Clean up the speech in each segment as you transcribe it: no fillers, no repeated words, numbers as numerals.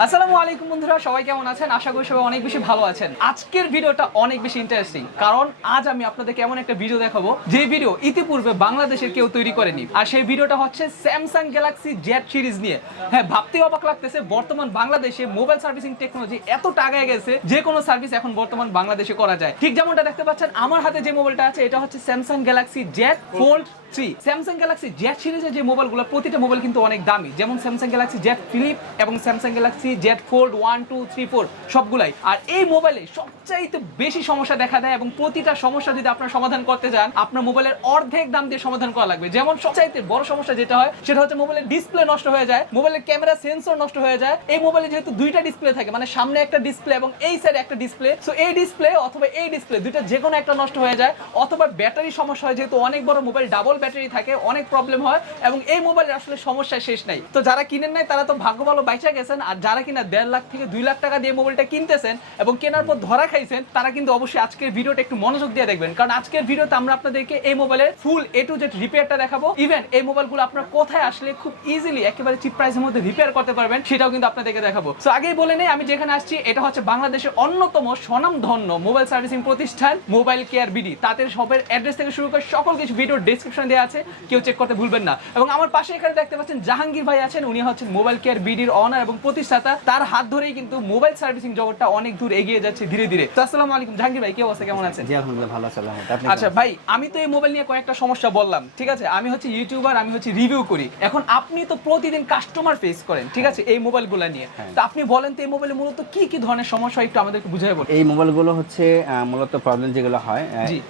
আসসালামু আলাইকুম বন্ধুরা, সবাই কেমন আছেন? আশা করি সবাই অনেক বেশি ভালো আছেন। আজকের ভিডিওটা অনেক বেশি ইন্টারেস্টিং, কারণ আজ আমি আপনাদেরকে এমন একটা ভিডিও দেখাবো যে ভিডিও ইতিপূর্বে বাংলাদেশের কেউ তৈরি করেনি। আর সেই ভিডিওটা হচ্ছে স্যামসাং গ্যালাক্সি জেড সিরিজ নিয়ে। হ্যাঁ, ভাবতে অবাক লাগতেছে, বর্তমান বাংলাদেশে মোবাইল সার্ভিসিং টেকনোলজি এতটা আগায় গেছে, যে কোনো সার্ভিস এখন বর্তমান বাংলাদেশে করা যায়। ঠিক যেমনটা দেখতে পাচ্ছেন আমার হাতে যে মোবাইলটা আছে, এটা হচ্ছে Samsung Galaxy Z fold 3। Samsung Galaxy Z সিরিজের যে মোবাইলগুলো, প্রতিটা মোবাইল কিন্তু অনেক দামি, যেমন স্যামসাং গ্যালাক্সি জেড ফ্লিপ এবং স্যামসাং গ্যালাক্সি জেড ফোল্ড 1, 2, 3, 4 সবগুলাই। আর এই মোবাইলে সবচাইতে বেশি সমস্যা দেখা দেয়, এবং প্রতিটা সমস্যা যদি আপনারা সমাধান করতে যান, আপনার মোবাইলের অর্ধেক দাম দিয়ে সমাধান করা লাগবে। যেমন সবচাইতে বড় সমস্যা যেটা হয়, সেটা হচ্ছে মোবাইলের ডিসপ্লে নষ্ট হয়ে যায়, মোবাইলের ক্যামেরা সেন্সর নষ্ট হয়ে যায়। এই মোবাইলে যেহেতু দুইটা ডিসপ্লে থাকে, মানে সামনে একটা ডিসপ্লে এবং এই সাইডে একটা ডিসপ্লে, সো এই ডিসপ্লে অথবা এই ডিসপ্লে দুইটা যে কোনো একটা নষ্ট হয়ে যায়, অথবা ব্যাটারি সমস্যা হয়, যেহেতু অনেক বড় মোবাইল, ডাবল ব্যাটারি থাকে, অনেক প্রবলেম হয়, এবং এই মোবাইলের আসলে সমস্যা শেষ নাই। তো যারা কিনেন নাই তারা তো ভাগ্য ভালো বাইচা গেছেন, আর যারা কিনা 1.5 লাখ থেকে 2 লাখ টাকা দিয়ে মোবাইলটা কিনতেছেন এবং কেনার পর ধরা খাইছেন, তারা কিন্তু অবশ্যই আজকের ভিডিওটা একটু মনোযোগ দিয়ে দেখবেন, কারণ আজকের ভিডিওতে আমরা আপনাদেরকে এই মোবাইলের ফুল A to Z রিপেয়ারটা দেখাবো। ইভেন এই মোবাইলগুলো আপনারা কোথায় আসলে খুব ইজিলি একেবারে চিপ প্রাইসের মধ্যে রিপেয়ার করতে পারবেন, সেটাও কিন্তু আপনাদেরকে দেখাবো। সো আগেই বলে নেই, আমি যেখানে আসছি এটা হচ্ছে বাংলাদেশের অন্যতম স্বনামধন্য মোবাইল সার্ভিসিং প্রতিষ্ঠান মোবাইল কেয়ার বিডি। তাদের সবের অ্যাড্রেস থেকে শুরু করে সকল কিছু ভিডিওর ডেসক্রিপশন দেওয়া আছে, কেউ চেক করতে ভুলবেন না। এবং আমার পাশে এখানে দেখতে পাচ্ছেন জাহাঙ্গীর ভাই আছেন, উনি হচ্ছেন মোবাইল কেয়ার বিডির অনার এবং প্রতিষ্ঠাতা। তার হাত ধরেই কিন্তু মোবাইল সার্ভিসিং জগৎটা অনেক দূর এগিয়ে যাচ্ছে ধীরে ধীরে। তো আসসালামু আলাইকুম জাহাঙ্গীর ভাই, কি অবস্থা, কেমন আছেন? জি আলহামদুলিল্লাহ, ভালো আছি আলহামদুলিল্লাহ। আচ্ছা ভাই, আমি তো এই মোবাইল নিয়ে কয়েকটা সমস্যা বললাম, ঠিক আছে? আমি হচ্ছে ইউটিউবার, আমি হচ্ছে রিভিউ করি। এখন আপনি তো প্রতিদিন কাস্টমার ফেস করেন, ঠিক আছে, এই মোবাইলগুলো নিয়ে। তো আপনি বলেন তো এই মোবাইলে মূলত কি কি ধরনের সমস্যা একটু আমাদেরকে বুঝিয়ে বলুন। এই মোবাইলগুলো হচ্ছে মূলত প্রবলেম যেগুলো হয়,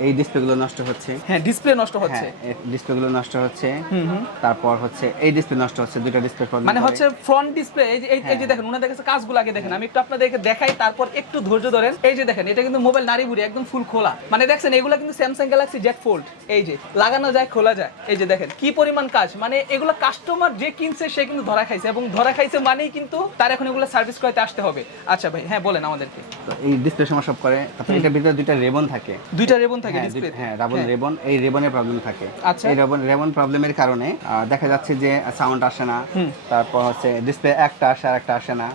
এই ডিসপ্লেগুলো নষ্ট হচ্ছে। হ্যাঁ, ডিসপ্লে নষ্ট হচ্ছে, ডিসপ্লেগুলো নষ্ট হচ্ছে। তারপর হচ্ছে এই ডিসপ্লে নষ্ট হচ্ছে, দুটো ডিসপ্লে প্রবলেম, মানে হচ্ছে ফ্রন্ট ডিসপ্লে। এই যে দেখেন, ওনাদের কাছে কাজগুলো আগে দেখেন, আমি একটু আপনাদেরকে দেখাই, তারপর একটু ধৈর্য ধরেন। এই যে দেখেন, এটা কিন্তু মোবাইল নাড়ি বুড়ি একদম ফুল খোলা, মানে দেখছেন এগুলো কিন্তু স্যামসাং গ্যালাক্সি জেড ফোল্ড। এই যে লাগানো যায়, খোলা যায়, এই যে দেখেন কি পরিমাণ কাজ। মানে এগুলো কাস্টমার যে কিনছে সে কিন্তু ধরা খাইছে, এবং ধরা খাইছে মানেই কিন্তু তার এখন এগুলো সার্ভিস করতে আসতে হবে। আচ্ছা ভাই, হ্যাঁ বলেন আমাদেরকে। তো এই ডিসপ্লে সমস্যা করে, তারপর এটার ভিতরে দুইটা রেবন থাকে, দুইটা রেবন থাকে ডিসপ্লে। হ্যাঁ, রেবন, এই রেবনের প্রবলেম থাকে। আচ্ছা, এই রেবন প্রবলেমের কারণে দেখা যাচ্ছে যে সাউন্ড আসে না, তারপর হচ্ছে ডিসপ্লে একটা আসে আর একটা আসে না,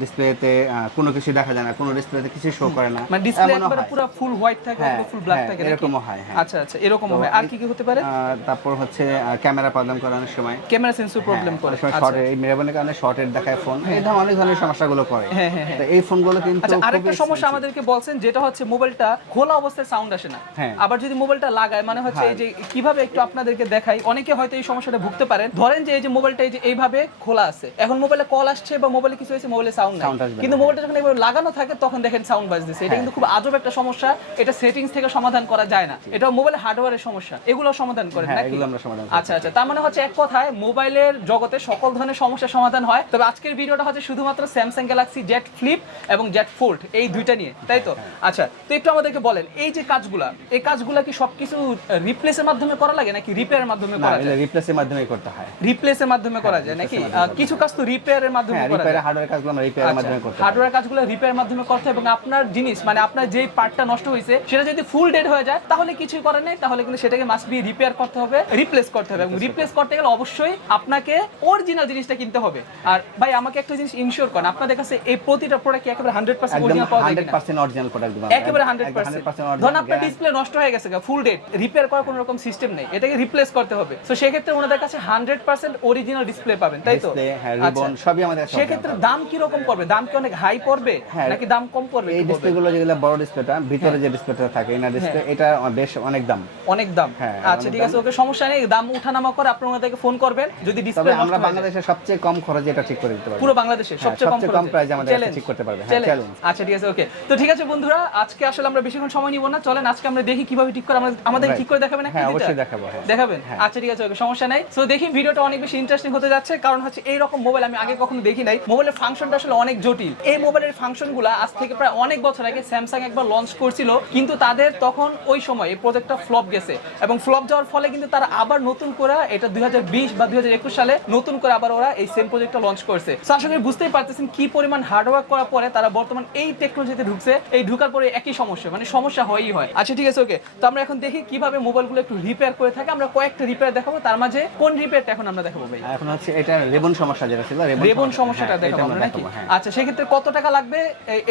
ডিসপ্লেতে কোনো কিছু দেখা যায় না, কোনো ডিসপ্লেতে কিছু শো করে না, মানে ডিসপ্লে একবারে পুরো ফুল হোয়াইট থাকে অথবা ফুল ব্ল্যাক থাকে, এরকমও হয়। আচ্ছা আচ্ছা, এরকমও হয়। আর কি কি হতে পারে? তারপর হচ্ছে ক্যামেরা প্রবলেম করে অনেক সময়, ক্যামেরা সেন্সর প্রবলেম করে, শর্ট, এই রেবনের কারণে শর্টের দেখায় ফোন, এই ধরনের অনেক ধরনের সমস্যাগুলো করে। তো এই ফোনগুলো কিন্তু আচ্ছা, আরেকটা সমস্যা আমাদেরকে বলছেন, যেটা হচ্ছে মোবাইলটা খোলা অবস্থায় সাউন্ড আসে না। আবার যদি মোবাইলটা লাগায়, মানে হচ্ছে এই যে কিভাবে একটু আপনাদেরকে দেখাই, অনেকে হয়তো এই সমস্যাটা ভুগতে পারেন। ধরেন যে এই যে মোবাইলটা এই যে এইভাবে খোলা আছে, এখন মোবাইলে কল আসছে বা মোবাইলে কিছু হয়েছে, মোবাইলে সাউন্ড নাই, কিন্তু মোবাইলটা যখন এইভাবে লাগানো থাকে তখন দেখেন সাউন্ড বাজতেছে। এটা কিন্তু খুব আজব একটা সমস্যা, এটা সেটিংস থেকে সমাধান করা যায় না, এটা মোবাইলের হার্ডওয়্যারের সমস্যা। এগুলো সমাধান করেন নাকি? এগুলো আমরা সমাধান করি। আচ্ছা আচ্ছা, তার মানে হচ্ছে এক কথায় মোবাইলের জগতে সকল ধরনের সমস্যার সমাধান হয়। তবে আজকের ভিডিওটা হচ্ছে শুধুমাত্র স্যামসাং গ্যালাক্সি জেড ফ্লিপ এবং জেড ফোল্ড এই দুইটা নিয়ে, তাই তো? আচ্ছা, তো একটু আমাদেরকে বলেন, এই যে কাজগুলা, এই কাজগুলা কি সবকিছু রিপ্লেসের মাধ্যমে করা লাগে নাকি রিপেয়ারের মাধ্যমে করা যায়? রিপ্লেসের মাধ্যমে করতে হয়। রিপ্লেসের মাধ্যমে করা যায় নাকি? কিছু কাজ তো রিপেয়ারের মাধ্যমে করা যায়। হার্ডওয়্যার কাজগুলো আমরা রিপেয়ারের মাধ্যমে করতে হয়। হার্ডওয়্যার কাজগুলো রিপেয়ারের মাধ্যমে করতে হয়, এবং আপনার জিনিস, মানে আপনার যেই পার্টটা নষ্ট হয়েছে সেটা যদি ফুল ডেড হয়ে যায়, তাহলে কিছুই করার নেই, তাহলে কিন্তু সেটাকে মাস্ট বি রিপেয়ার করতে হবে, রিপ্লেস করতে হবে। এবং রিপ্লেস করতে গেলে অবশ্যই আপনাকে অরিজিনাল জিনিসটা কিনতে হবে। আর ভাই, আমাকে একটা জিনিস ইনশিওর করেন, আপনাদের কাছে এই প্রতিটা প্রোডাক্ট কি একেবারে 100% অরিজিনাল পাওয়া যায় কিনা? 100% অরিজিনাল প্রোডাক্ট দিবেন, একেবারে 100%। ধরুন আপনার ডিসপ্লে নষ্ট হয়ে গেছে, ফুল ডেড, রিপেয়ার করার কোনো রকম সিস্টেম নেই, এটাকে রিপ্লেস করতে হবে। সো সেই ক্ষেত্রে ওনাদের কাছে 100% অরিজিনাল ডিসপ্লে পাবেন, তাই তো? রিবন সবই আমাদের কাছে। সেই ক্ষেত্রে দাম কি রকম পড়বে? দাম কি অনেক হাই পড়বে নাকি দাম কম পড়বে? এই ডিসপ্লেগুলো যেগুলো বড় ডিসপ্লেটা, ভিতরে যে ডিসপ্লেটা থাকে না ডিসপ্লে, এটা বেশ অনেক দাম, অনেক দাম। আচ্ছা ঠিক আছে, ওকে, সমস্যা নেই, দাম উঠানামা করে আপনারা ওনাদেরকে ফোন করবেন। যদি ডিসপ্লে, আমরা বাংলাদেশের সবচেয়ে কম খরচে এটা ঠিক করে দিতে পারবো, পুরো বাংলাদেশে সবচেয়ে কম প্রাইসে আমাদের ঠিক করতে পারবে। আচ্ছা ঠিক আছে, ওকে। তো ঠিক আছে বন্ধুরা, আজকে আসলে আমরা বেশিক্ষণ সময় নিব না, চলেন আজকে আমরা দেখি কিভাবে ঠিক করে আমাদের ঠিক করে দেখাবেন নাকি? হ্যাঁ, অবশ্যই দেখাবেন। আচ্ছা ঠিক আছে, ওকে, সমস্যা নাই। সো দেখি ভিডিওটা অনেক বেশি ইন্টারেস্টিং হতে যাচ্ছে, কারণ হচ্ছে এই রকম মোবাইল আমি আগে কখনো দেখি নাই। মোবাইলের ফাংশনটা আসলে অনেক জটিল। এই মোবাইলের ফাংশনগুলো আজ থেকে প্রায় অনেক বছর আগে স্যামসাং একবার লঞ্চ করছিল, কিন্তু তাদের তখন ওই সময় এই প্রজেক্টটা ফ্লপ গেছে, এবং ফ্লপ যাওয়ার ফলে কিন্তু তারা আবার নতুন করে এটা 2020 বা 2021 সালে নতুন করে আবার ওরা এই সেম প্রজেক্টটা লঞ্চ করছে। সো আশা করি বুঝতেই পারতেছেন কি পরিমাণ হার্ডওয়ার্ক করার পরে তারা বর্তমান এই টেকনোলজিতে ঢুকছে। এই ঢুকার পরে একই সমস্যা, মানে সমস্যা হয়ই হয়। আচ্ছা ঠিক আছে, ওকে। তো আমরা এখন দেখি কিভাবে মোবাইলগুলো একটু রিপেয়ার করে থাকে। আমরা কয়েকটা রিপেয়ার দেখাবো, তার মাঝে কোন রিপেয়ারটা এখন আমরা দেখাবো ভাই? এখন হচ্ছে এটা রেবন সমস্যা যেটা ছিল, রেবন সমস্যাটা দেখাবো। দেখাবো আমরা নাকি? আচ্ছা, সেক্ষেত্রে কত টাকা লাগবে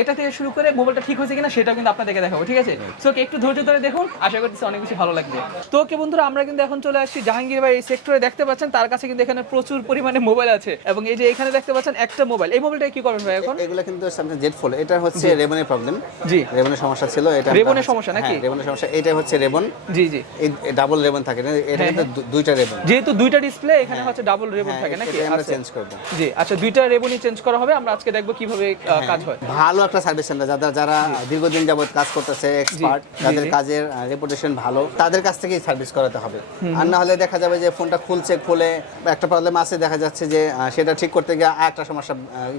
এটা থেকে শুরু করে মোবাইলটা ঠিক হয়েছে কিনা সেটা কিন্তু আপনাদেরকে দেখাবো, ঠিক আছে? সো একটু ধৈর্য ধরে দেখুন, আশা করতেছি অনেক বেশি ভালো লাগবে। তো ওকে বন্ধুরা, আমরা কিন্তু এখন চলে আসছি জাহাঙ্গীর ভাই এই সেক্টরে। দেখতে পাচ্ছেন তার কাছে কিন্তু এখানে প্রচুর পরিমাণে মোবাইল আছে এবং এই যে এখানে দেখতে পাচ্ছেন একটা মোবাইল। এই মোবাইলটা কি করবেন ভাই এখন? এগুলো কিন্তু Samsung Z Fold, এটা হচ্ছে রেবনের প্রবলেম। জি, রেবনের সমস্যা ছিল, এটা রেবনের সমস্যা নাকি? রেবনের সমস্যা, এটা হচ্ছে রেবন। জি জি, এই ডাবল রেবন থাকে না, এটা কিন্তু দুইটা রেবন, যেহেতু দুইটা ডিসপ্লে এখানে হচ্ছে ডাবল রেবন থাকে নাকি? আমরা চেঞ্জ করব। জি, আচ্ছা, দুইটা রেবনই চেঞ্জ করা হবে। আমরা আজকে দেখব কিভাবে কাজ হয়। ভালো একটা সার্ভিস সেন্টার, যারা দীর্ঘদিন যাবত কাজ করতেছে, এক্সপার্ট, যাদের কাজের রেপুটেশন ভালো, তাদের কাছ থেকেই সার্ভিস করাতে হবে। আর না হলে দেখা যাবে যে ফোনটা খুলে একটা প্রবলেম আছে, দেখা যাচ্ছে যে সেটা ঠিক করতে গিয়ে আরেকটা সমস্যা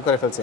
করে ফেলছে,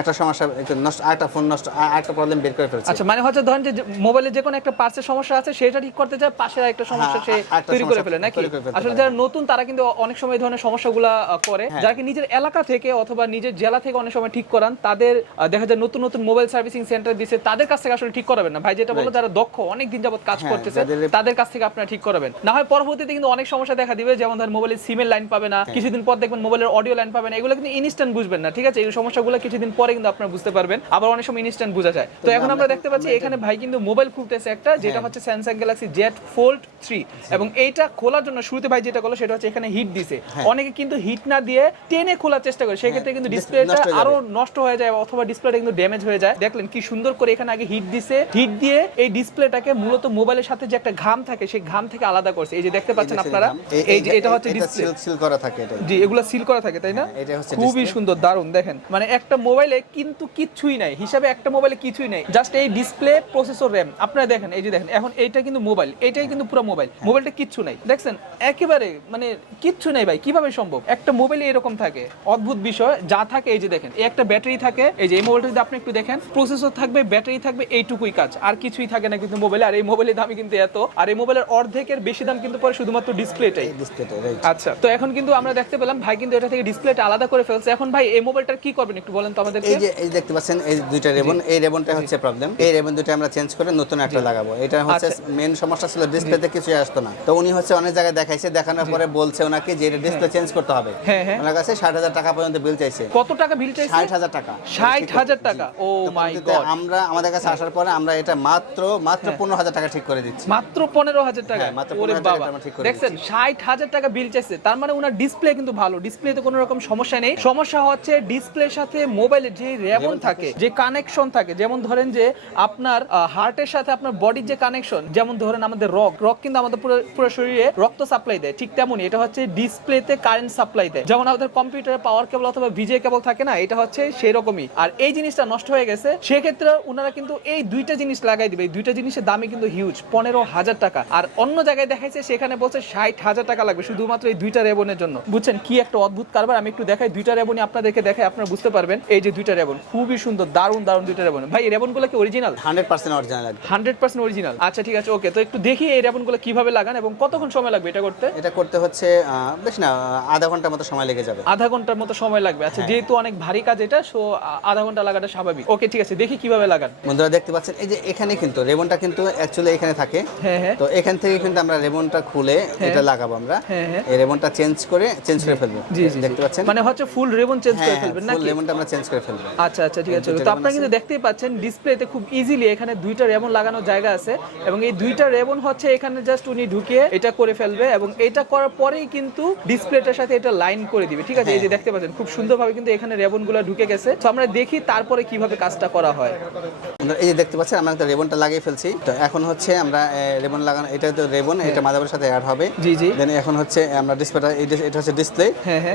একটা সমস্যা নষ্ট, আরেকটা ফোন নষ্ট, আরেকটা প্রবলেম বের করে ফেলছে। আচ্ছা, মানে হচ্ছে ধরেন যে মোবাইলে যে কোনো একটা পার্টসের সমস্যা আছে সেটা ঠিক করতে যায়, পাশে একটা সমস্যা সে তৈরি করে ফেলে নাকি? আসলে যারা নতুন তারা কিন্তু অনেক সময় এই ধরনের সমস্যাগুলো করে, যারা কি নিজের এলাকা থেকে অথবা নিজের জেলা থেকে অনেক সময় ঠিক করান, তাদের দেখা যায় নতুন নতুন মোবাইল সার্ভিসিং সেন্টার দিছে, তাদের কাছ থেকে আসলে ঠিক করাবেন না ভাই। যেটা বলো, যারা দক্ষ, অনেক দিন যাবত কাজ করতেছে, তাদের কাছ থেকে আপনারা ঠিক করাবেন। না হয় পরবর্তীতে কিন্তু অনেক সমস্যা দেখা দিবে, যেমন ধর মোবাইলের সিমের লাইন পাবে না, কিছুদিন পর দেখবেন মোবাইলের অডিও লাইন পাবে না। এগুলো কিন্তু ইনস্ট্যান্ট বুঝবেন না, ঠিক আছে? এই সমস্যাগুলো কিছুদিন পরে কিন্তু আপনারা বুঝতে পারবেন, আবার অনেক সময় ইনস্ট্যান্ট বোঝা যায়। তো এখন আমরা দেখতে পাচ্ছি এখানে ভাই কিন্তু মোবাইল খুলতেছে একটা, যেটা হচ্ছে Samsung Galaxy Z Fold 3, এবং এইটা খোলার জন্য শুরুতে ভাই যেটা করলো সেটা হচ্ছে এখানে হিট দিছে। অনেকে কিন্তু হিট না দিয়ে টেনে খোলার চেষ্টা করে, সেক্ষেত্রে কিন্তু ডিসপ্লেটা আরো নষ্ট হয়ে যায় অথবা ডিসপ্লেটা কিন্তু ড্যামেজ হয়ে যায়। দেখলেন কি সুন্দর করে এখানে আগে হিট দিছে, হিট দিয়ে এই ডিসপ্লেটাকে মূলত মোবাইলের সাথে যে একটা ঘাম থাকে সেই ঘাম থেকে আলাদা করছে। এই যে দেখতে পাচ্ছেন আপনারা, এই যে এটা হচ্ছে ডিসপ্লে সিল করা থাকে, এটা জি, এগুলো সিল করা থাকে, তাই না? এটা হচ্ছে খুবই সুন্দর, দারুণ। দেখেন মানে একটা মোবাইলে কিন্তু কিচ্ছুই নাই, হিসাবে একটা মোবাইলে কিছুই নাই, জাস্ট এই ডিসপ্লে, প্রসেসর, র‍্যাম। আপনারা দেখেন, এই যে দেখেন এখন এইটা কিন্তু মোবাইল, এটাই কিন্তু পুরো মোবাইল, মোবাইলটা কিচ্ছু নাই, দেখছেন? একেবারে মানে কিচ্ছু নাই ভাই, কিভাবে সম্ভব? একটা মোবাইলে এরকম থাকে, অদ্ভুত বিষয়। যা থাকে এই যে দেখেন, এই একটা ব্যাটারি থাকে, এই যে এই মোবাইলটা যদি আপনি একটু দেখেন, প্রসেসর থাকবে, ব্যাটারি থাকবে, এইটুকুই কাজ, আর কিছুই থাকে না কিন্তু মোবাইলে। আর এই মোবাইলের দামই কিন্তু এত, আর এই মোবাইলের অর্ধেকের বেশি দাম কিন্তু পড়ে শুধুমাত্র ডিসপ্লেটাই। আচ্ছা, তো এখন কিন্তু আমরা দেখতে পেলাম ভাই কিন্তু এটা থেকে ডিসপ্লেটা আলাদা করে ফেলছে। এখন ভাই এই মোবাইলটার কি করবেন একটু বলেন তো আমাদেরকে। এই যে দেখতে পাচ্ছেন এই দুইটা রেবন, এই রেবনটা হচ্ছে প্রবলেম। এই রেবন দুটো আমরা চেঞ্জ করে নতুন একটা লাগাবো। এটা হচ্ছে মেইন সমস্যা ছিল, ডিসপ্লেতে কিছুই আসতো না। তো উনি হচ্ছে অনেক জায়গায় দেখাইছে, দেখানোর পরে বলছে ওনাকে যে ডিসপ্লে চেঞ্জ করতে হবে। ওনার কাছে 60,000 টাকা পর্যন্ত বিল চাইছে। কত টাকা বিল চাইছে? 60,000 টাকা। 60,000 টাকা। ও মাই গড। আমরা আমাদের কাছে আসার পরে আমরা এটা মাত্র 15,000 টাকা ঠিক করে দিচ্ছি। মাত্র 15,000 টাকা? ওরে বাবা, দেখছেন 60,000 টাকা বিল চাইছে। তার মানে ওনার ডিসপ্লে কিন্তু ভালো, ডিসপ্লেতে কোনো রকম সমস্যা নেই। সমস্যা হচ্ছে ডিসপ্লের সাথে মোবাইলের যে রেবন থাকে, যে কানেকশন থাকে, যেমন ধরেন যে আপনার হার্টের সাথে আপনার বডির যে কানেকশন, যেমন ধরেন আমাদের রক কিন্তু আমাদের পুরো শরীরে রক্ত সাপ্লাই দেয়, ঠিক তেমনই এটা হচ্ছে ডিসপ্লেতে কারেন্ট সাপ্লাই দেয়। যেমন আমাদের কম্পিউটারে পাওয়ার কেবল অথবা ভিজে কেবল থাকে না, এটা হচ্ছে সেই রকমই। আর এই জিনিসটা নষ্ট হয়ে গেছে, সেক্ষেত্রে ওনারা কিন্তু এই দুইটা জিনিস লাগাই দিবে। এই দুইটা জিনিসের দামই কিন্তু হিউজ, 15,000 টাকা। আর অন্য জায়গায় দেখাইছে সেখানে বলছে 60,000 টাকা লাগবে শুধুমাত্র এই দুইটা রেবনের জন্য। বুঝছেন কি একটা অদ্ভুত কারবার। আমি একটু দেখাই, দুইটা রেবনই আপনাদেরকে দেখাই, আপনারা বুঝতে পারবেন। এই যে দুইটা রেবন খুবই সুন্দর, দারুণ দারুণ দুইটা রেবন। ভাই এই রেবনগুলো কি অরিজিনাল? 100% অরিজিনাল। 100% অরিজিনাল। আচ্ছা ঠিক আছে, ওকে। তো একটু দেখি এই রেবনগুলো কিভাবে লাগান এবং কতক্ষণ সময় লাগবে এটা করতে? এটা করতে হচ্ছে বেশ না আধা ঘন্টার মতো সময় লেগে যাবে। আধা ঘন্টার মতো সময় লাগবে? আচ্ছা, যেহেতু অনেক ভারী কাজ এটা, সো আধা ঘন্টা লাগাটা স্বাভাবিক। ওকে ঠিক আছে, দেখি কিভাবে লাগান। বন্ধুরা দেখতে পাচ্ছেন এই যে এখানে কিন্তু রেবনটা কিন্তু অ্যাকচুয়ালি এখানে থাকে। তো এখান থেকে কিন্তু আমরা রেবনটা খুলে এটা লাগাবো। আমরা এই রেবনটা চেঞ্জ করে ফেলবো। দেখতে পাচ্ছেন, মানে হচ্ছে ফুল রেবন চেঞ্জ করে ফেলবেন নাকি? ফুল রেবনটা আমরা চেঞ্জ করে ফেলবো। আচ্ছা আচ্ছা ঠিক আছে। তো আপনারা কিন্তু দেখতেই পাচ্ছেন ডিসপ্লেতে খুব ইজিলি এখানে দুইটা রেবন লাগানোর জায়গা আছে, এবং এই দুইটা রেবন হচ্ছে এখানে জাস্ট উনি ঢুকিয়ে এটা করে ফেলবে, এবং এটা করার পরেই কিন্তু ডিসপ্লেটার সাথে এটা লাইন করে দিবে, ঠিক আছে? এই যে দেখতে পাচ্ছেন খুব সুন্দরভাবে কিন্তু এখানে রেবনগুলো ঢুকে গেছে। তো আমরা দেখি তারপরে কিভাবে কাজটা করা হয়। এই যে দেখতে পাচ্ছেন আমরা তো রেবনটা লাগিয়ে ফেলছি। তো এখন হচ্ছে আমরা রেবন লাগানো, এটা তো রেবন, এটা মাদারবোর্ডের সাথে অ্যাড হবে। জি জি। দেন এখন হচ্ছে আমরা ডিসপ্লেটা, এটা হচ্ছে ডিসপ্লে,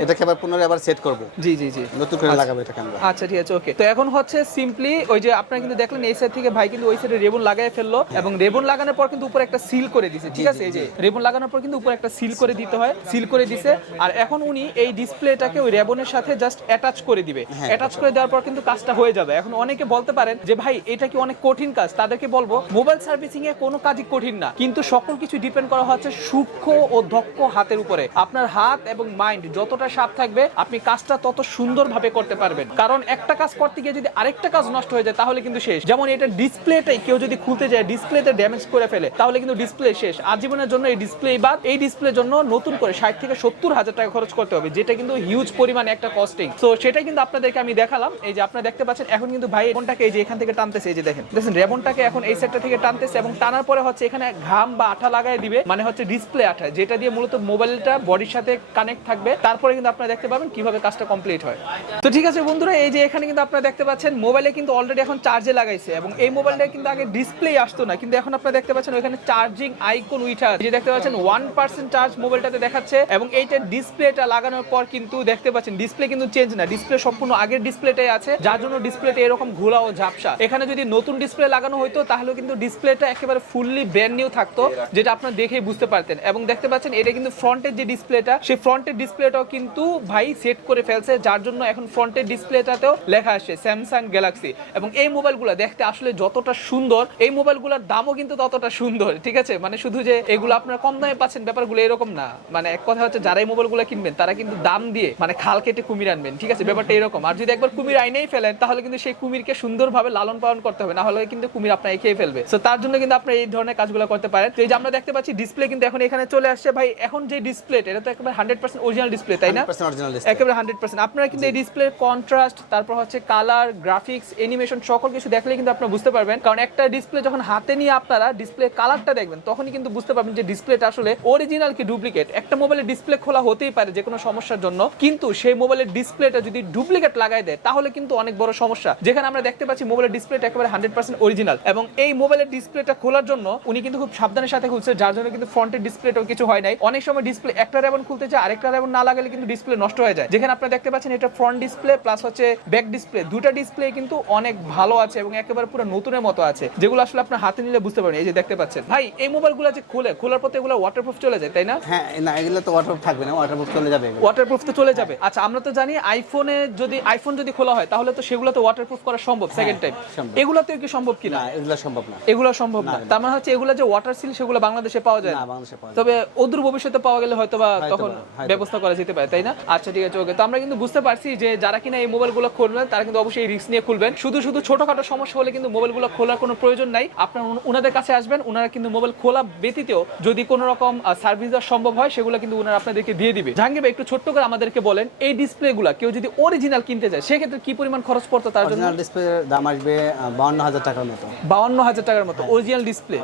এটাকে আবার পুনরায় আবার সেট করব। জি জি জি, নতুন করে লাগাবো এটাকে আমরা। আচ্ছা ঠিক আছে, ওকে। তো এখন হচ্ছে সিম্পলি ওই যে আপনারা কিন্তু দেখলেন এই সাইড থেকে ভাই কিন্তু ওই সাইডে রেবন লাগায় ফেললো, এবং রেবন লাগানোর পর কিন্তু উপরে একটা সিল করে দিয়েছে, ঠিক আছে? এই যে রেবন লাগানোর পর কিন্তু উপরে একটা সিল করে দিতে হয়, সিল করে দিছে। আর এখন উনি এই ডিসপ্লেটাকে ওই রেবনের সাথে জাস্ট অ্যাটাচ করে দিবে। অ্যাটাচ করে দেওয়ার পর কিন্তু কাজটা হয়ে যাবে। এখন অনেকে বলতে পারেন যে ভাই এটা কি অনেক কঠিন কাজ? তাদেরকে বলবো মোবাইল সার্ভিসিং এ কোনো কাজই কঠিন না, কিন্তু সকল কিছু ডিপেন্ড করা হচ্ছে সূক্ষ্ম ও দক্ষ হাতের উপরে। আপনার হাত এবং মাইন্ড যতটা শার্প থাকবে, আপনি কাজটা তত সুন্দরভাবে করতে পারবেন। কারণ একটা কাজ করতে গিয়ে যদি আরেকটা কাজ নষ্ট হয়ে যায় তাহলে কিন্তু শেষ। যেমন এটা ডিসপ্লেটাই কেউ যদি খুলতে যায়, ডিসপ্লেতে ড্যামেজ করে ফেলে, তাহলে কিন্তু ডিসপ্লে শেষ আজীবনের জন্য। এই ডিসপ্লে বাদ, এই ডিসপ্লের জন্য নতুন করে 60 থেকে 70 হাজার টাকা খরচ করতে হবে, যেটা কিন্তু হিউজ পরিমাণে একটা কস্টিং। তো সেটাই কিন্তু আপনাদেরকে আমি দেখালাম। এই যে আপনারা দেখতে পাচ্ছেন এখন কিন্তু ভাই ফোনটাকে এই যে এখান থেকে টানতেছে, এই যে দেখেন রেবনটাকে এখন এই সেটটা থেকে টানতেছে এবং টানার পরে হচ্ছে এখানে ঘাম বা আঠা লাগাই দিবে, মানে হচ্ছে ডিসপ্লে আঠা, যেটা দিয়ে মূলত মোবাইলটা বডির সাথে কানেক্ট থাকবে। তারপরে কিন্তু আপনারা দেখতে পাবেন কিভাবে কাজটা কমপ্লিট হয়। তো ঠিক আছে বন্ধুরা, এই যে এখানে কিন্তু আপনারা দেখতে পাচ্ছেন মোবাইলে কিন্তু অলরেডি এখন চার্জে লাগাইছে এবং এই মোবাইলটা কিন্তু আগে ডিসপ্লে আসতো না, কিন্তু এখন আপনারা দেখতে পাচ্ছেন ওখানে চার্জিং আইকন উঠা আছে, যে দেখতে পাচ্ছেন 1% চার্জ মোবাইলটাতে দেখাচ্ছে এবং এইটা ডিসপ্লেটা লাগানোর পর কিন্তু দেখতে পাচ্ছেন ডিসপ্লে কিন্তু চেঞ্জ না, ডিসপ্লে সম্পূর্ণ আগের ডিসপ্লেটাই আছে, যার জন্য ডিসপ্লেটা এরকম ঘোলা ও ঝাপসা। এখানে যদি নতুন ডিসপ্লে লাগানো হতো তাহলে কিন্তু ডিসপ্লেটা একেবারে ফুললি ব্র্যান্ড নিউ থাকতো, যেটা আপনারা দেখেই বুঝতে পারতেন। এবং দেখতে পাচ্ছেন এটা কিন্তু ফ্রন্টের যে ডিসপ্লেটা, সেই ফ্রন্টের ডিসপ্লেটাও কিন্তু ভাই সেট করে ফেলছে, যার জন্য এখন ফ্রন্টের ডিসপ্লেটাতেও লেখা আসে স্যামসাং গ্যালাক্সি। এবং এই মোবাইলগুলো দেখতে আসলে যতটা সুন্দর, এই মোবাইলগুলোর দামও কিন্তু ততটা সুন্দর, ঠিক আছে? মানে শুধু যে এগুলো আপনারা কম দামে পাচ্ছেন ব্যাপারগুলো এরকম না, মানে এক কথা হচ্ছে যারা এই মোবাইলগুলো কিনবেন তারা কিন্তু দাম দিয়ে মানে খাল কেটে কুমির আনবেন, ঠিক আছে? ব্যাপারটা এরকম। আর যদি একবার কুমির আইনেই ফেলেন তাহলে কিন্তু সেই কুমিরকে সুন্দরভাবে লালন পালন করতে হবে, না হলে কিন্তু কুমির আপনার খেয়ে ফেলবে। তো তার জন্য কিন্তু আপনি এই ধরনের কাজগুলো করতে পারেন। তো এই যে আমরা দেখতে পাচ্ছি ডিসপ্লে কিন্তু এখন এখানে চলে আসছে ভাই। এখন যে ডিসপ্লেটা, এটা তো একেবারে 100% অরিজিনাল ডিসপ্লে, তাই না? একেবারে 100%। আপনারা কিন্তু এই ডিসপ্লের কন্ট্রাস্ট, তারপর হচ্ছে কালার, গ্রাফিক্স, অ্যানিমেশন সকল কিছু দেখলে কিন্তু আপনারা বুঝতে পারবেন। কারণ একটা ডিসপ্লে যখন হাতে নিয়ে আপনারা ডিসপ্লে কালারটা দেখবেন তখনই কিন্তু বুঝতে পারবেন যে ডিসপ্লেটা আসলে অরিজিনাল কি ডুপ্লিকেট। একটা মোবাইলের ডিসপ্লে খোলা হতেই পারে যে কোনো সমস্যার জন্য, কিন্তু সেই মোবাইলের ডিসপ্লেটা যদি ডুপ্লিকেট লাগাই দেয় তাহলে কিন্তু অনেক বড় সমস্যা। যেখানে আমরা দেখতে পাচ্ছি মোবাইলের ডিসপ্লেটা একেবারে 100% অরিজিনাল এবং এই মোবাইলের ডিসপ্লেটা খোলার জন্য উনি কিন্তু খুব সাবধানের সাথে খুলছে, যার জন্য কিন্তু ফ্রন্টের ডিসপ্লেটাও কিছু হয় নাই। অনেক সময় ডিসপ্লে একটা রেবন খুলতে যায়, আরেকটা রেবন না লাগালে কিন্তু ডিসপ্লে নষ্ট হয়ে যায়। যেখানে আপনারা দেখতে পাচ্ছেন এটা ফ্রন্ট ডিসপ্লে প্লাস হচ্ছে ব্যাক ডিসপ্লে, দুটো ডিসপ্লে কিন্তু অনেক ভালো আছে এবং একেবারে পুরো নতুনের মতো আছে, যেগুলো আসলে আপনার হাতে নিলে বুঝতে পারবেন। এই যে দেখতে পাচ্ছেন ভাই, এই মোবাইলগুলো যে খোলার পর এগুলো ওয়াটারপ্রুফ চলে যায়, তাই না? হ্যাঁ, না এগুলো তো ওয়াটারপ্রুফ থাকবে না, ওয়াটারপ্রুফ চলে যাবে। ওয়াটারপ্রুফ তো চলে যাবে। আচ্ছা, আমরা তো জানি আইফোন যদি খোলা হয় তাহলে তো সেগুলো তো ওয়াটারপ্রুফ করা সম্ভব সেকেন্ড টাইম। এগুলোতেও কি সম্ভব কিনা? এগুলো সম্ভব না, এগুলো সম্ভব না। তার মানে হচ্ছে এগুলো যে ওয়াটার সিল সেগুলো বাংলাদেশে পাওয়া যায় না, তবে অদূর ভবিষ্যতে পাওয়া গেলে হয়তোবা তখন ব্যবস্থা করা যেতে পারে, তাই না? আচ্ছা ঠিক আছে, ওকে। তো আমরা কিন্তু বুঝতে পারছি যে যারা কিনা এই মোবাইলগুলো খুলবেন তারা কিন্তু অবশ্যই রিস্ক নিয়ে খুলবেন। শুধু ছোটখাটো সমস্যা হলে কিন্তু মোবাইলগুলো খোলার কোনো প্রয়োজন নাই। আপনারা ওনাদের কাছে আসবেন, ওনারা কিন্তু মোবাইল খোলা ব্যতীত যদি কোনো রকম সার্ভিস দেওয়া সম্ভব হয় সেগুলো কিন্তু ওনারা আপনাদেরকে দিয়ে দিবে। জাহাঙ্গীর ভাই, একটু ছোট্ট করে আমাদেরকে বলেন এই ডিসপ্লেগুলো কেউ যদি অরিজিনাল কিনতে চায় সেক্ষেত্রে কি পরিমাণ খরচ পড়তো তার জন্য? অরিজিনাল ডিসপ্লের দাম আসবে 52,000 টাকার মতো। 52,000 টাকার মতো অরিজিনাল ডিসপ্লে?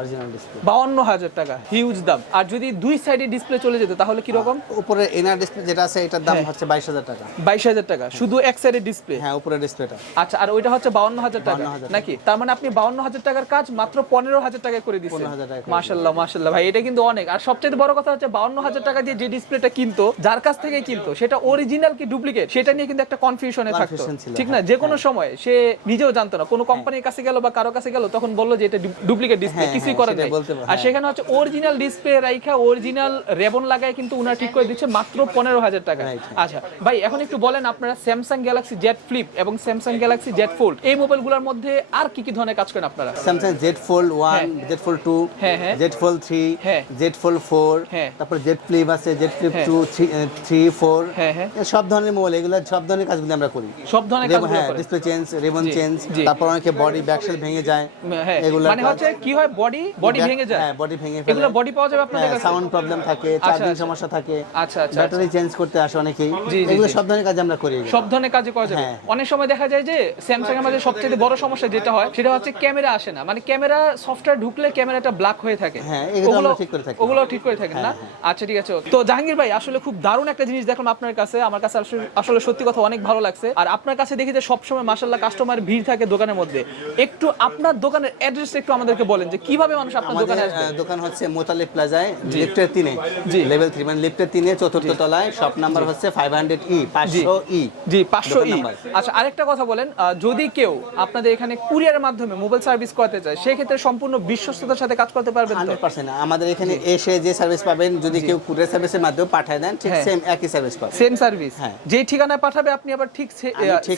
52,000 টাকা, হিউজ দাম। আর যদি দুই সাইডে ডিসপ্লে চলে যেত তাহলে কি রকম? উপরে ইনার ডিসপ্লে যেটা আছে এটার দাম হচ্ছে 22,000 টাকা। 22,000 টাকা শুধু এক সাইডের ডিসপ্লে? হ্যাঁ, উপরের ডিসপ্লেটা। আচ্ছা, আর ওইটা হচ্ছে 52,000 টাকা নাকি? তার মানে আপনি 52,000 টাকার কাজ মাত্র 15,000 টাকায় করে দিচ্ছেন। মাশাআল্লাহ মাশাআল্লাহ ভাই, এটা কিন্তু অনেক। আর সবচেয়ে বড় কথা হচ্ছে 52,000 টাকা দিয়ে যে ডিসপ্লেটা কিনতো, যার কাছ থেকে কিনতো, সেটা অরিজিনাল কি ডুপ্লিকেট সেটা নিয়ে কিন্তু একটা কনফিউশনে থাকতো, ঠিক না? যে কোনো সময় সে নিজেও জানতো না, কোনো কোম্পানির কাছে গেল বা কারো কাছে গেল তখন বললো যে এটা ডুপ্লিকেট ডিসপ্লে, কিছুই করা যায়। আর সেখানে হচ্ছে অরিজিনাল ডিসপ্লে রাইখা অরিজিনাল রেবন লাগায় কিন্তু উনারা ঠিক করে দিচ্ছে মাত্র 15,000 টাকা। আচ্ছা ভাই, এখন একটু বলেন আপনারা স্যামসাং গ্যালাক্সি জেড ফ্লিপ এবং স্যামসাং গ্যালাক্সি জেড ফোল্ড এই মোবাইলগুলোর মধ্যে আর কি কি ধরনের কাজ করেন আপনারা? Samsung Z fold 1, Z fold 2, Z fold 3, Z fold 4, তারপর জেড ফ্লিপ আছে, জেড ফ্লিপ 2, 3, 4, সব ধরনের মোবাইল, এগুলো সব ধরনের কাজগুলো আমরা করি। সব ধরনের কাজ? হ্যাঁ, ডিসপ্লে চেঞ্জ, রেবন চেঞ্জ, তারপর অনেকে বডি ব্যাকশেল ভেঙে যায়, এগুলো মানে হচ্ছে কি হয়, বডি ভেঙে যায়? হ্যাঁ, বডি ভেঙে ফেলে। এগুলো বডি পাওয়া যাবে আপনাদের কাছে? সাউন্ড প্রবলেম থাকে, চার্জিং সমস্যা থাকে, আচ্ছা আচ্ছা, ব্যাটারি চেঞ্জ করতে আসে অনেকেই, এগুলো সব ধরনের কাজ আমরা করি। সব ধরনের কাজ করা যাবে। অনেক সময় দেখা যায় যে স্যামসাং এর মধ্যে সবচেয়ে বড় সমস্যা যেটা হয় সেটা হচ্ছে ক্যামেরা আসে না, মানে ক্যামেরা সফটওয়্যার ঢুকলে ক্যামেরাটা ব্ল্যাক হয়ে থাকে। হ্যাঁ, এগুলো ঠিক করে থাকি। ওগুলো ঠিক করে থাকেন না? আচ্ছা ঠিক আছে। তো জাহাঙ্গীর ভাই, আসলে খুব দারুণ একটা জিনিস দেখলাম আপনার কাছে, আমার কাছে আসলে সত্যি কথা অনেক ভালো লাগছে। আর আপনার কাছে দেখি যে সবসময় মাশাআল্লাহ কাস্টমার ভিড় থাকে দোকানের মধ্যে। একটু আপনার দোকানের অ্যাড্রেসটা একটু আমাদেরকে বলেন যে কিভাবে মানুষ আপনার দোকানে আসবে। দোকান হচ্ছে মোতালেব প্লাজায়, লিফটের 3 লেভেল 3, মানে লিফটের 3 চতুর্থ তলায়, শপ নাম্বার হচ্ছে 500E 500E। জি 500E। আচ্ছা, আরেকটা কথা বলেন, যদি কেউ আপনাদের এখানে কুরিয়ারের মাধ্যমে মোবাইল সার্ভিস করতে চায় সেক্ষেত্রে সম্পূর্ণ বিশ্বস্ততার সাথে কাজ করতে পারবেন? 100%। আমাদের এখানে এসে যে সার্ভিস পাবেন, যদি কেউ কুরিয়ার সার্ভিসের মাধ্যমে পাঠায় দেন, ঠিক সেম একই সার্ভিস পাবেন। Same service? হ্যাঁ। যে ঠিকানায় পাঠাবে আপনি আবার ঠিক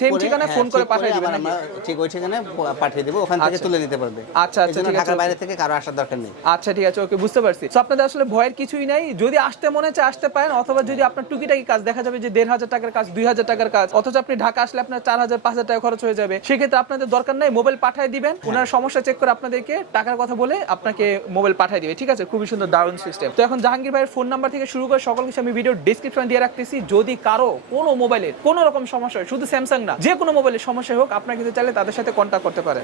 সেম ঠিকানায় ফোন করে পাঠিয়ে দিবেন? আমরা ঠিক ওই ঠিকানায় পাঠিয়ে দেব, ওখান থেকে তুলে নিতে পারবে। আচ্ছা আচ্ছা, ঠিক আছে। ঢাকার বাইরে থেকে কারো আসার দরকার নেই। আচ্ছা ঠিক আছে, ওকে, বুঝতে পারছি। তো আপনাদের আসলে ভয়ের কিছুই নাই, যদি আসতে মনে চায় আসতে পারেন, অথবা যদি আপনার টুকিটাকি কাজ দেখা যাবে যে 1,500 টাকার কাজ, 2,000 টাকার কাজ, অথচ আপনি ঢাকা আসলে আপনার 4,000 5,000 টাকা খরচ হয়ে যাবে, সেক্ষেত্রে আপনাদের দরকার নাই, মোবাইল পাঠিয়ে দিবেন, ওনার সমস্যা চেক করে আপনাদেরকে টাকার কথা বলে আপনাকে মোবাইল পাঠিয়ে দিবে, ঠিক আছে? খুবই সুন্দর, দারুণ সিস্টেম। তো এখন জাহাঙ্গীর ভাইয়ের ফোন নাম্বার থেকে শুরু করে সকল কিছু আমি ভিডিও ডেসক্রিপশন দিয়ে রাখতেছি। যদি কারো কোনো মোবাইলের কোনো রকম সমস্যা হয়, শুধু স্যামসাং না, যে কোনো মোবাইলের সমস্যা হোক, আপনারা কিন্তু চাইলে তাদের সাথে কন্ট্যাক্ট করতে পারেন।